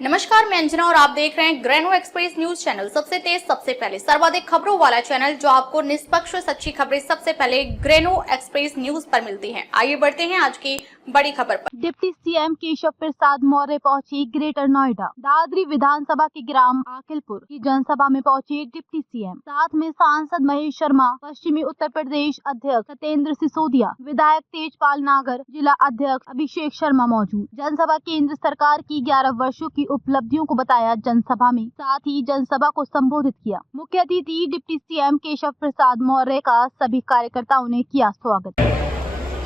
नमस्कार, मैं अंजना और आप देख रहे हैं ग्रेनो एक्सप्रेस न्यूज चैनल। सबसे तेज, सबसे पहले, सर्वाधिक खबरों वाला चैनल जो आपको निष्पक्ष सच्ची खबरें सबसे पहले ग्रेनो एक्सप्रेस न्यूज पर मिलती हैं। आइए बढ़ते हैं आज की बड़ी खबर पर। डिप्टी सीएम केशव प्रसाद मौर्य पहुंचे ग्रेटर नोएडा। दादरी विधानसभा के ग्राम आकिलपुर की जनसभा में पहुंचे डिप्टी सीएम। साथ में सांसद महेश शर्मा, पश्चिमी उत्तर प्रदेश अध्यक्ष सत्येंद्र सिसोदिया, विधायक तेजपाल नागर, जिला अध्यक्ष अभिषेक शर्मा मौजूद। जनसभा केंद्र सरकार की 11 वर्षों की उपलब्धियों को बताया जनसभा में, साथ ही जनसभा को संबोधित किया। मुख्य अतिथि डिप्टी सीएम केशव प्रसाद मौर्य का सभी कार्यकर्ताओं ने किया स्वागत।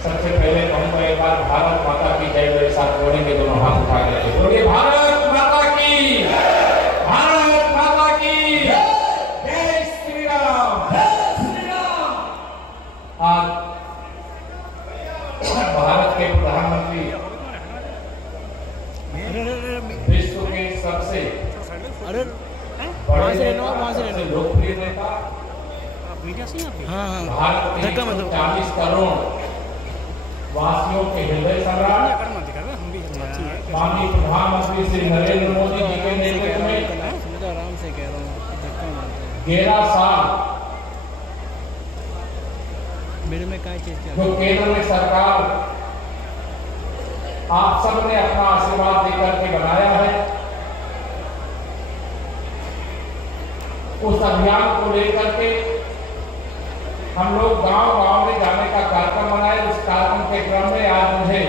सबसे पहले हमको एक बार भारत माता की जय के साथ बोलेंगे, दोनों हाथ उठा के बोलिए भारत माता की, भारत माता की जय श्री राम, जय श्री राम। आज भारत के प्रधानमंत्री विश्व के सबसे बड़े लोकप्रिय नेता, भारत के 40 करोड़ वासियों के हृदय सम्राट माननीय प्रधानमंत्री श्री नरेंद्र मोदी जी के नेतृत्व में 11 साल जो केंद्र में सरकार आप सब ने अपना आशीर्वाद देकर के बनाया है, उस अभियान को लेकर के हम लोग गांव-गांव में जाने का कार्यक्रम बनाए। उस कार्यक्रम के क्रम में आज मुझे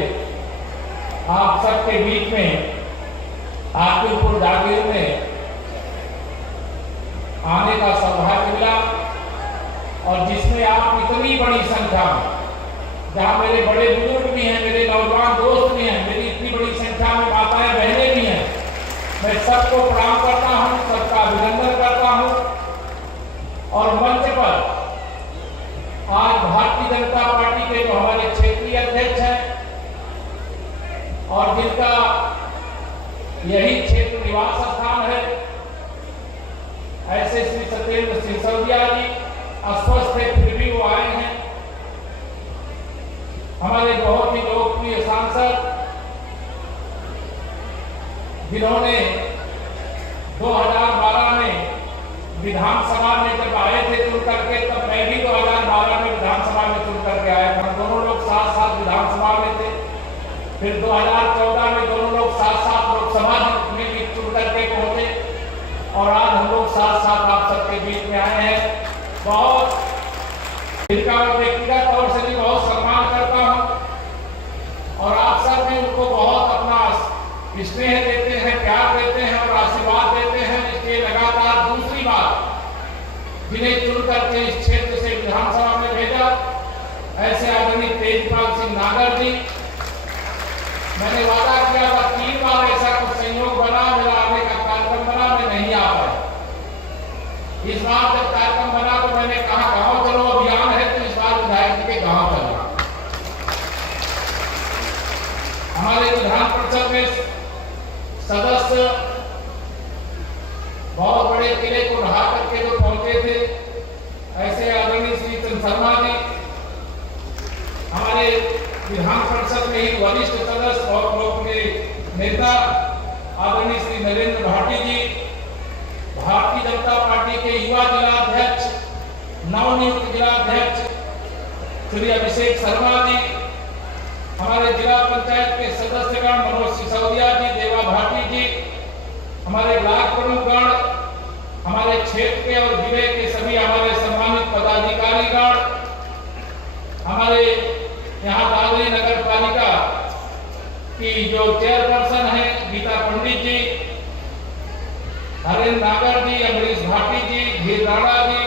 आप सबके बीच में आकिलपुर जागीर में आने का सौभाग्य मिला, और जिसमें आप इतनी बड़ी संख्या में, जहां मेरे बड़े बुजुर्ग भी हैं, मेरे नौजवान दोस्त भी हैं, मेरी इतनी बड़ी संख्या में माताएं बहनें भी हैं, मैं सबको प्रणाम करता हूं, सबका अभिनंदन करता हूं। और मंच पर आज भारतीय जनता पार्टी के जो हमारे क्षेत्रीय अध्यक्ष हैं और जिनका यही क्षेत्र निवास स्थान है, ऐसे श्री सत्येंद्र सिसोदिया जी अस्वस्थ है, फिर भी वो आए हैं। हमारे बहुत ही लोकप्रिय सांसद, जिन्होंने 2012 में विधानसभा में जब आए थे चुन करके, तब मैं भी 2012 में विधानसभा में चुन करके आया था। दोनों लोग साथ साथ विधानसभा में थे। फिर 2014 में दोनों लोग साथ साथ लोकसभा में भी चुन करके पहुंचे, और आज हम लोग साथ साथ आप सबके बीच में आए हैं। बहुत इनका व्यक्तिगत तौर से भी बहुत सम्मान करता हूं, और आप सब भी उनको बहुत अपना स्नेह देते हैं, प्यार देते हैं और आशीर्वाद देते हैं। इसलिए लगातार दूसरी बार जिन्हें चुन करके इस क्षेत्र से विधानसभा में भेजा, ऐसे आदरणीय तेजपाल सिंह नागर जी, मैंने वादा किया था 3 बार ऐसा कुछ संयोग बना, मेरा आने का कार्यक्रम बना, मैं नहीं आ पाया। इस बार जब कार्यक्रम बना तो मैंने कहा गांव चलो, अभियान है, तो इस बार विधायक जी के गांव चलना। हमारे विधान परिषद में सदस्य बहुत बड़े किले को ढहा करके जो पहुंचे थे, ऐसे आदरणीय श्री चंद्र शर्मा जी, हमारे विधान परिषद में ही वरिष्ठ सदस्य और लोकप्रिय नेता आदरणीय श्री नरेंद्र भाटी जी, भारतीय जनता पार्टी के युवा जिलाध्यक्ष, नवनियुक्त जिलाध्यक्ष श्री अभिषेक शर्मा जी, हमारे जिला पंचायत के सदस्यगण मनोज सिसोदिया जी, देवा भाटी जी, हमारे ब्लॉक प्रमुखगण, हमारे क्षेत्र के और जिले के सभी हमारे सम्मानित पदाधिकारीगण, हमारे यहाँ दादरी नगर पालिका की जो चेयरपर्सन है गीता पंडित जी, हरेंद्र नागर जी, अमरीश भाटी जी, धीर राणा जी,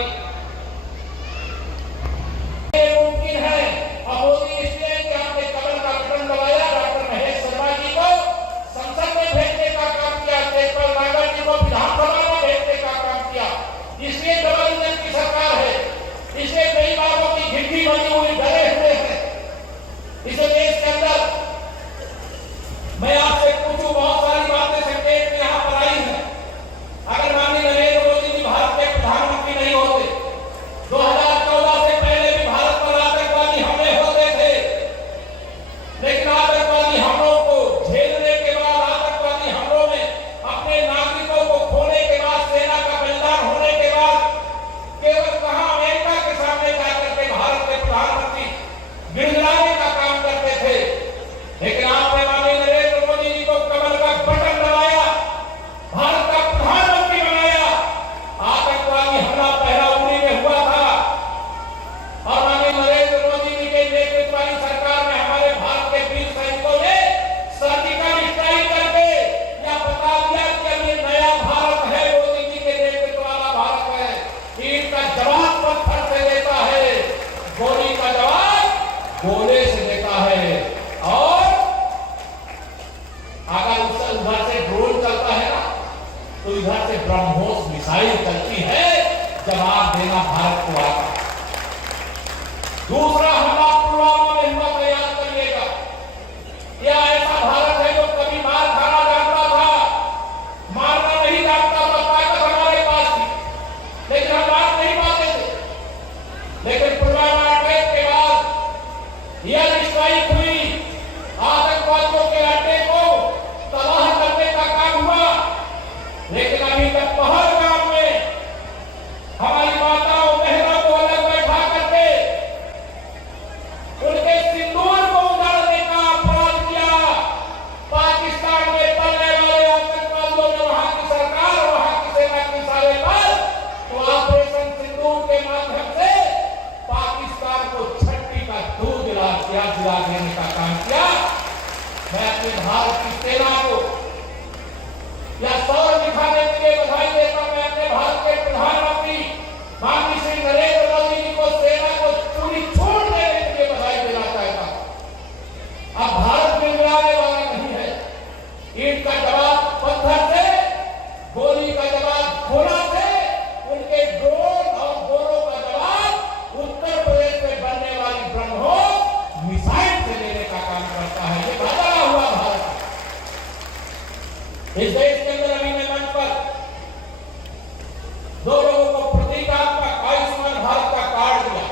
मुमकिन है अब इसलिए कि आपने कमल का बटन दबाया, डॉक्टर महेश शर्मा जी को संसद में भेजने का काम किया, तेजपाल नागर जी को विधानसभा में भेजने का काम किया। इसलिए डबल इंजन की सरकार है, इसलिए कई बातों की खिड़की बनी हुई, डरे हुए हैं। इस देश के अंदर मैं आपसे पूछूं, बहुत सारी बातें संकेत में यहाँ पर आई है। अगर माननीय स्ट्राइक हुई, आतंकवादियों के अड्डे को तबाह करने का काम हुआ, लेकिन अभी तक पहलगाम में हमारी माताओं बहनों को अलग बैठा करके उनके सिंदूर को उजाड़ने का अपराध किया। पाकिस्तान में पलने वाले आतंकवादियों ने वहां की सरकार और वहां की सेना के इशारे पर तो ऑपरेशन सिंदूर के माध्यम से पाकिस्तान को छठी का दूध दिला देने का काम किया। मैं अपने भारत की सेना को या सौर दिखाने के लिए बधाई देता हूं। मैं अपने भारत के प्रधानमंत्री माननीय श्री नरेंद्र मोदी जी को सेना को पूरी छूट देने के लिए बधाई देना चाहता हूं। अब भारत गिड़गिड़ाने वाला नहीं है। ईंट का जवाब पत्थर से, गोली का जवाब गोला से, उनके ड्रोन और गोलों का जवाब उत्तर प्रदेश में बनने वाली ब्रह्मोस मिसाइल से देने का काम करता है। ये बदला हुआ भारत इस देश के अंदर अभी मैं मंच पर दो लोगों को प्रतीकात्मक आयुष्मान भारत का कार्ड दिया।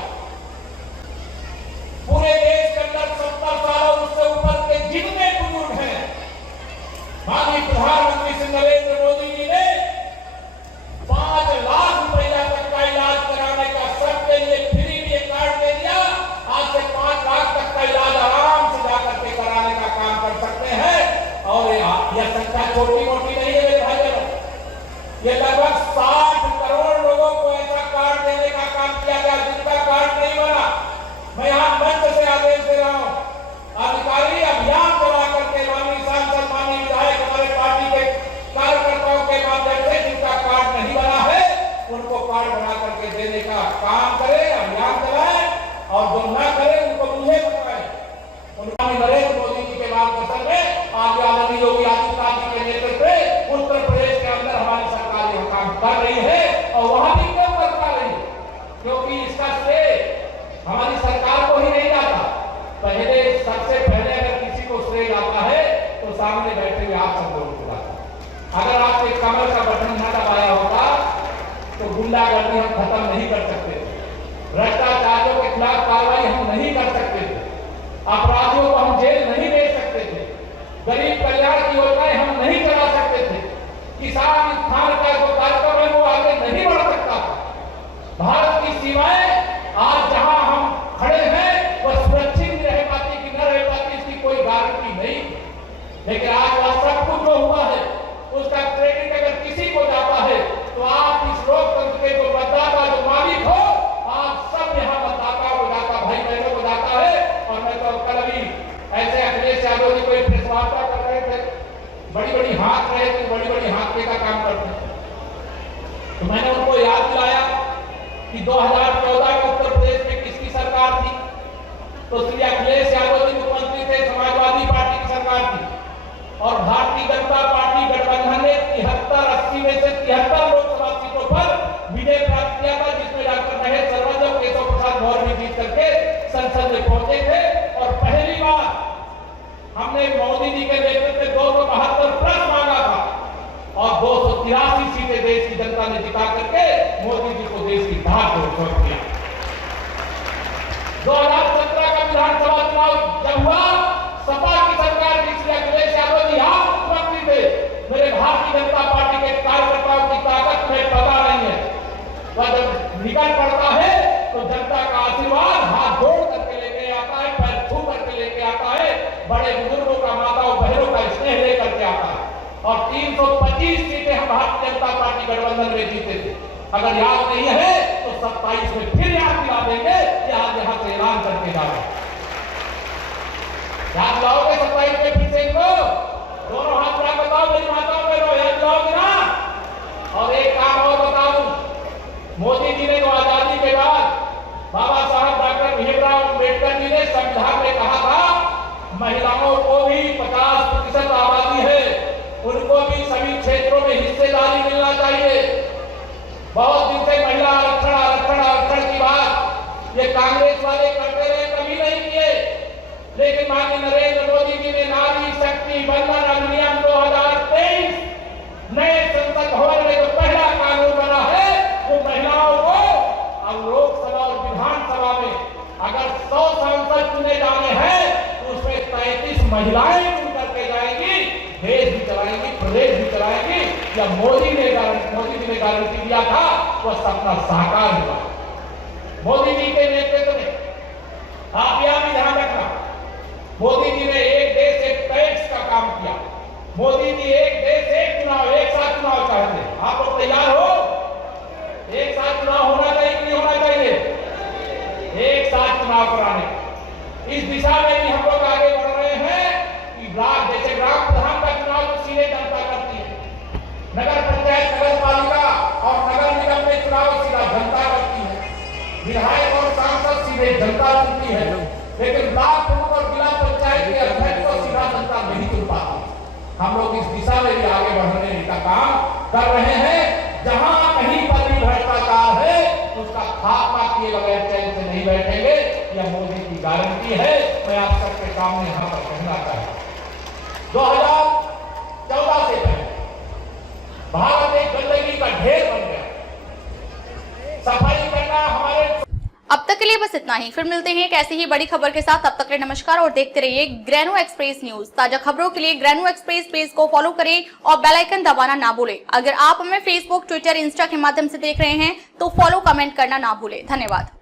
पूरे देश के अंदर 70 साल और उससे ऊपर के जितने बुजुर्ग हैं, माननीय प्रधानमंत्री श्री नरेंद्र मोदी जी ने 5 लाख रुपया तक का इलाज कराने का सबके लिए फ्री में कार्ड दे दिया। आज से 5 लाख तक का इलाज आराम से जाकर के कराने का काम कर सकते हैं। और यह संख्या छोटी मोटी नहीं है मेरे भाई बहनों, ये लगभग 60 करोड़ लोगों को ऐसा कार्ड देने का काम किया गया जिनका कार्ड नहीं बना। मैं यहाँ मंच से आदेश दे रहा हूँ, अधिकारी अभियान चला करके माननीय सांसद, माननीय विधायक, हमारे पार्टी के कार्यकर्ताओं के माध्यम से जिनका कार्ड नहीं बना है उनको कार्ड बना करके देने का काम करे, अभियान चलाए, और जो न करे उनको मुझे बताए। नरेंद्र मोदी जी के मार्गदर्शन में आज आदरणीय योगी आदित्यनाथ जी के नेतृत्व में उत्तर प्रदेश के अंदर हमारी सरकार यह काम कर रही है। और वहां भी क्यों करता रही, क्योंकि इसका श्रेय हमारी सरकार को ही नहीं जाता। पहले सबसे पहले अगर किसी को श्रेय जाता है तो सामने बैठे हुए आप सब लोगों को जाता है। अगर आपके कमर का बटन न दबाया होता तो गुंडागर्दी हम खत्म नहीं कर सकते थे, भ्रष्टाचारियों के खिलाफ कार्रवाई हम नहीं कर सकते थे, अपराधियों को हम जेल नहीं भेज सकते थे, गरीब कल्याण की योजनाएं हम नहीं चला सकते थे, किसान उत्थान का जो कार्यक्रम है वो आगे नहीं बढ़ सकता था। भारत की सीमाएं आज जहां हम खड़े हैं वह सुरक्षित रह पाती कि न रह पाती इसकी कोई गारंटी नहीं। लेकिन आज वह सब कुछ जो हुआ है उसका क्रेडिट अगर किसी को जाता है तो आप इस लोकतंत्र के जो मतदाता, जो मालिक हो, आप सब यहाँ मतदाताओं को जाता, भाई बहनों को जाता है। और मैं तो कल अभी ऐसे अखिलेश यादव जी कोई प्रेस वार्ता कर रहे थे, बड़ी बड़ी हाथ रहे थे, बड़ी बड़ी हाथ का काम करते हैं, तो मैंने उनको याद दिलाया कि 2014 में उत्तर प्रदेश में किसकी सरकार थी, तो श्री अखिलेश यादव जी मुख्यमंत्री थे, समाजवादी पार्टी की सरकार थी, और भारतीय जनता पार्टी गठबंधन ने 73-80 में से 73 लोकसभा सीटों पर विजय प्राप्त किया था, जिसमें डॉक्टर महेश सर्वज्ञ, केशव प्रसाद मौर्य भी जीत करके संसद में पहुंचे थे। और पहली बार हमने मोदी जी के नेतृत्व में 272 प्लस मांगा था और 283 सीटें देश की जनता ने जिता करके मोदी जी को देश की धार को छोड़ दिया। 2017 का विधानसभा चुनाव जब हुआ, सपा की सरकार की श्री अखिलेश यादव जी आप मुख्यमंत्री थे, मेरे भारतीय जनता पार्टी के कार्यकर्ताओं की ताकत में पता नहीं है। वह जब निकल पड़ता है तो जनता का आशीर्वाद हाथ जोड़ करके लेके आता है, पैर छू करके लेके आता है, बड़े बुजुर्गों का, माताओं बहनों का स्नेह लेकर के आता है। और 325 सीटें हम भारतीय जनता पार्टी गठबंधन में जीते थे। अगर याद नहीं है तो 27 में फिर याद दिला देंगे कि आज यहां से ऐलान करके जा रहे हैं। याद लाओगे 27 में फिर से इनको दोनों हाथ में बताओ, मेरी माताओं बहनों, याद लाओगे ना। और एक काम और बताऊं, मोदी जी ने तो आजादी के बाद बाबा साहब डॉक्टर भीमराव अम्बेडकर जी ने संविधान में कहा था महिलाओं को भी 50% आबादी है, उनको भी सभी क्षेत्रों में हिस्सेदारी मिलना चाहिए। बहुत दिन से महिला आरक्षण आरक्षण आरक्षण की बात ये कांग्रेस वाले करते रहे, कभी नहीं किए। लेकिन माननीय नरेंद्र मोदी जी ने नारी शक्ति वंदन अधिनियम 2023 नए संसद भवन में जो पहला कानून बना है वो महिलाओं को अब लोकसभा और विधानसभा में अगर 100 सांसद चुने जाने हैं महिलाएं चुन करके जाएंगी, देश भी चलाएंगी, प्रदेश भी चलाएंगी। जब मोदी जी ने गारंटी दिया था वो सपना साकार हुआ। मोदी जी के नेतृत्व में आप यह भी ध्यान रखना, मोदी जी ने एक देश एक टैक्स का काम किया। मोदी जी एक देश एक चुनाव, एक साथ चुनाव चाहते हैं। आप लोग तैयार हो? एक साथ चुनाव होना चाहिए कि नहीं होना चाहिए? एक साथ चुनाव कराने इस दिशा में भी हम लोग आगे बढ़ रहे हैं कि ब्लॉक जैसे ग्राम प्रधान का चुनाव तो सीधे जनता करती है, नगर पंचायत, नगर पालिका और नगर निगम में चुनाव सीधा जनता करती है, विधायक और सांसद सीधे जनता चुनती है, लेकिन ब्लॉक प्रमुख और जिला पंचायत के अध्यक्ष को सीधा जनता नहीं चुन पाती। हम लोग इस दिशा में भी आगे बढ़ने का काम कर रहे हैं। जहां कहीं पर भी भ्रष्टाचार है उसका खात्मा किए बगैर चैन से नहीं बैठेंगे, यह मोदी की गारंटी है। मैं आप सबके सामने यहां पर कहना चाहता हूं, 2014 से पहले भारत एक गंदगी का ढेर बन गया। सफाई करना हमारे अब तक के लिए बस इतना ही। फिर मिलते हैं एक ऐसी ही बड़ी खबर के साथ। तब तक के लिए नमस्कार और देखते रहिए ग्रेनो एक्सप्रेस न्यूज। ताजा खबरों के लिए ग्रेनो एक्सप्रेस पेज को फॉलो करें और बेल आइकन दबाना ना भूलें। अगर आप हमें फेसबुक, ट्विटर, इंस्टा के माध्यम से देख रहे हैं तो फॉलो, कमेंट करना ना भूलें। धन्यवाद।